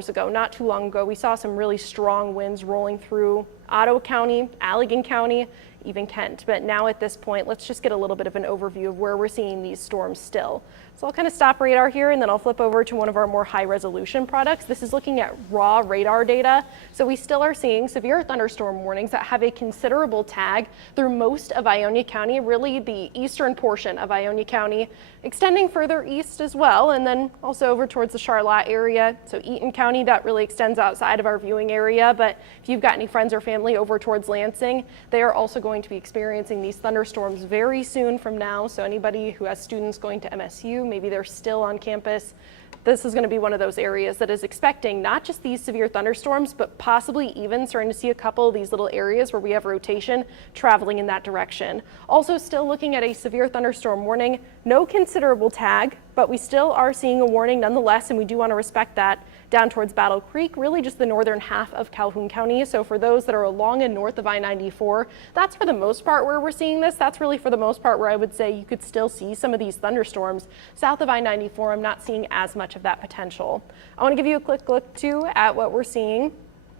hours ago, not too long ago, we saw some really strong winds rolling through Ottawa County, Allegan County, even Kent. But now at this point, let's just get a little bit of an overview of where we're seeing these storms still. So I'll kind of stop radar here, and then I'll flip over to one of our more high resolution products. This is looking at raw radar data. So we still are seeing severe thunderstorm warnings that have a considerable tag through most of Ionia County, really the eastern portion of Ionia County, extending further east as well, and then also over towards the Charlotte area. So Eaton County, that really extends outside of our viewing area. But if you've got any friends or family over towards Lansing, they are also going to be experiencing these thunderstorms very soon from now. So anybody who has students going to MSU, maybe they're still on campus, this is going to be one of those areas that is expecting not just these severe thunderstorms, but possibly even starting to see a couple of these little areas where we have rotation traveling in that direction. Also still looking at a severe thunderstorm warning, no considerable tag, but we still are seeing a warning nonetheless, and we do want to respect that down towards Battle Creek, really just the northern half of Calhoun County. So for those that are along and north of I-94, that's for the most part where we're seeing this. That's really for the most part where I would say you could still see some of these thunderstorms. South of I-94, I'm not seeing as much of that potential. I want to give you a quick look too at what we're seeing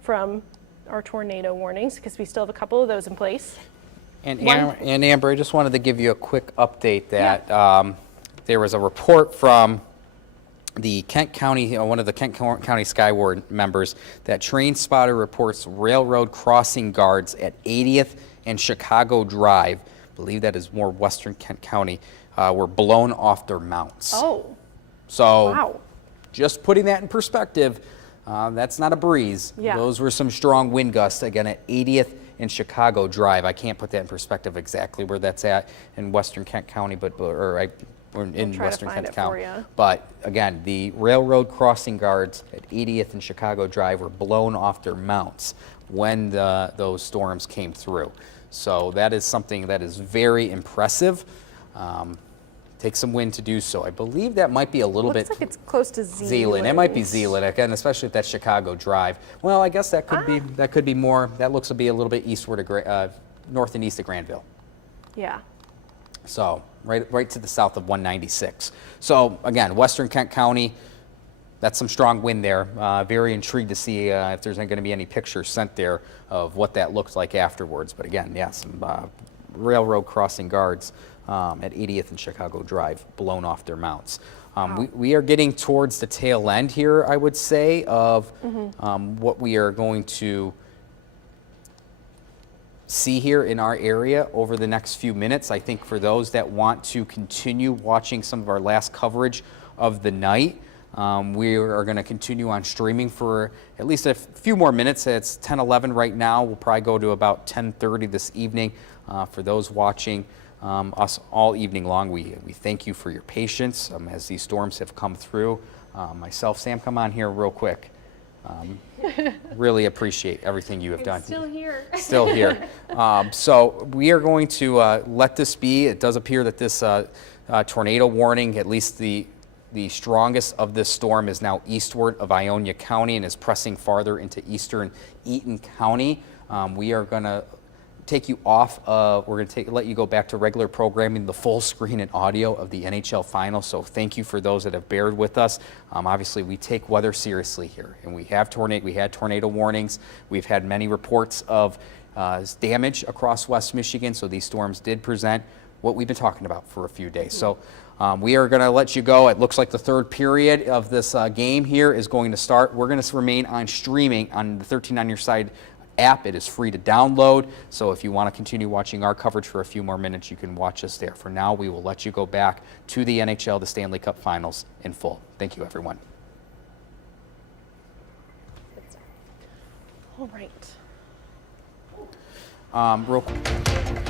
from our tornado warnings, because we still have a couple of those in place. And Amber, I just wanted to give you a quick update that there was a report from the Kent County, one of the Kent County Skyward members, that train spotter reports railroad crossing guards at 80th and Chicago Drive, I believe that is more western Kent County, were blown off their mounts. Oh, so wow. Just putting that in perspective, that's not a breeze. Yeah. Those were some strong wind gusts, again, at 80th and Chicago Drive. I can't put that in perspective exactly where that's at in western Kent County, or in western Kent County. But again, the railroad crossing guards at 80th and Chicago Drive were blown off their mounts when those storms came through. So that is something that is very impressive. Takes some wind to do so. I believe that might be a little bit. Looks like it's close to Zeeland. It might be Zeeland again, especially if that's Chicago Drive. Well, I guess that could be. That could be more. That looks to be a little bit eastward of north and east of Granville. Yeah. So right to the south of 196. So again, western Kent County, that's some strong wind there. Very intrigued to see if there's going to be any pictures sent there of what that looks like afterwards. But again, yeah, some railroad crossing guards at 80th and Chicago Drive blown off their mounts. Wow. We are getting towards the tail end here, I would say, of what we are going to see here in our area over the next few minutes. I think for those that want to continue watching some of our last coverage of the night, we are going to continue on streaming for at least a few more minutes. It's 10:11 right now. We'll probably go to about 10:30 this evening. For those watching us all evening long, we thank you for your patience as these storms have come through. Myself, Sam, come on here real quick. Really appreciate everything you have done. Still here. Still here. So we are going to let this be. It does appear that this tornado warning, at least the strongest of this storm, is now eastward of Ionia County and is pressing farther into eastern Eaton County. We are going to take you off. We're going to let you go back to regular programming, the full screen and audio of the NHL Finals. So thank you for those that have bared with us. Obviously, we take weather seriously here, and we had tornado warnings. We've had many reports of damage across West Michigan. So these storms did present what we've been talking about for a few days. So we are going to let you go. It looks like the third period of this game here is going to start. We're going to remain on streaming on the 13 on Your Side app. It is free to download. So if you want to continue watching our coverage for a few more minutes, you can watch us there. For now, we will let you go back to the NHL, the Stanley Cup Finals in full. Thank you, everyone. All right. Real quick.